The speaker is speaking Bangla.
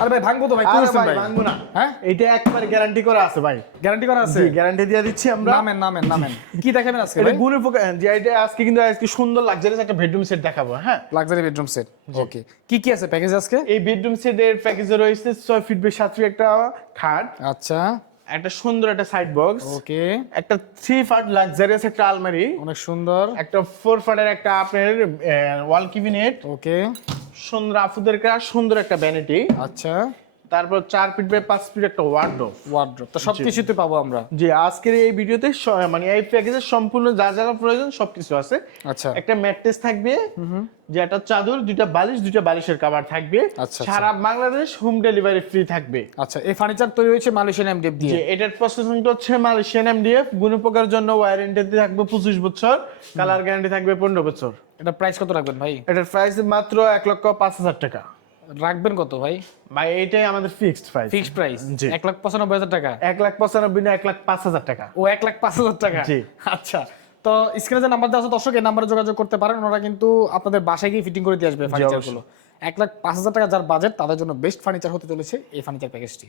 আরে ভাই ভাঙবো তো ভাই, আরে কইছেন ভাই ভাই। ভাঙবো না, হ্যাঁ এটা একবারে গ্যারান্টি করা আছে ভাই। গ্যারান্টি করা আছে? জি, গ্যারান্টি দিয়ে দিচ্ছি আমরা। নামেন কি দেখাবেন আজকে এটা ভাই? গুণের পোকা যে এটা আজকে সুন্দর লাক্সারিয়াস একটা বেডরুম সেট দেখাবো। হ্যাঁ, লাক্সারি বেডরুম সেট। ওকে, কি আছে প্যাকেজ আজকে? এই বেডরুম সেটের প্যাকেজে রয়েছে 6 ফিট বাই 7 ফিট একটা খাট, আচ্ছা একটা সুন্দর একটা সাইড বক্স, ওকে, একটা 3 ফাট লাক্সারিয়াস একটা আলমারি, অনেক সুন্দর। একটা 4 ফাটের একটা আপনার ওয়াল ক্যাবিনেট, ওকে সুন্দর আফুদের কাজ, সুন্দর একটা ভ্যানিটি, আচ্ছা, তারপর 4 ফিট বাই 5 ফিট একটা ওয়ার্ডরোব। ওয়ার্ড্রপ তো সবকিছুতে পাবো আমরা। জি, আজকের এই ভিডিওতে মানে এই প্যাকেজের সম্পূর্ণ যা যা প্রয়োজন সবকিছু আছে। আচ্ছা একটা ম্যাট্রেস থাকবে, যে একটা চাদর, দুইটা বালিশের কভার থাকবে। আচ্ছা, সারা বাংলাদেশ হোম ডেলিভারি ফ্রি থাকবে। আচ্ছা, এই ফার্নিচার তৈরি হয়েছে মালয়েশিয়ান এমডিএফ দিয়ে। যে এটার প্রসেসিংটা হচ্ছে মালয়েশিয়ান এমডিএফ, গুণপোকার জন্য ওয়ারেন্টি থাকবে 25 বছর, কালার গ্যারান্টি থাকবে 15 বছর। এটা প্রাইস কত রাখবেন ভাই? এটার প্রাইস মাত্র 1,05,000 টাকা। রাখবেন কত ভাই? ভাই এইটাই আমাদের ফিক্সড প্রাইস। ফিক্সড প্রাইস জি। 1,95,000 টাকা। 1,95,000 না 1,05,000 টাকা। ও 1,05,000 টাকা। জি। আচ্ছা, তো স্ক্রিনে যে নাম্বার দেওয়া আছে দর্শক, এই নাম্বারে যোগাযোগ করতে পারেন, ওনারা কিন্তু আপনাদের বাসায় গিয়ে ফিটিং করে দিয়ে আসবে ফার্নিচারগুলো। 1,05,000 টাকা যার বাজেট, তাদের জন্য বেস্ট ফার্নিচার হতে চলেছে এই ফার্নিচার প্যাকেজটি।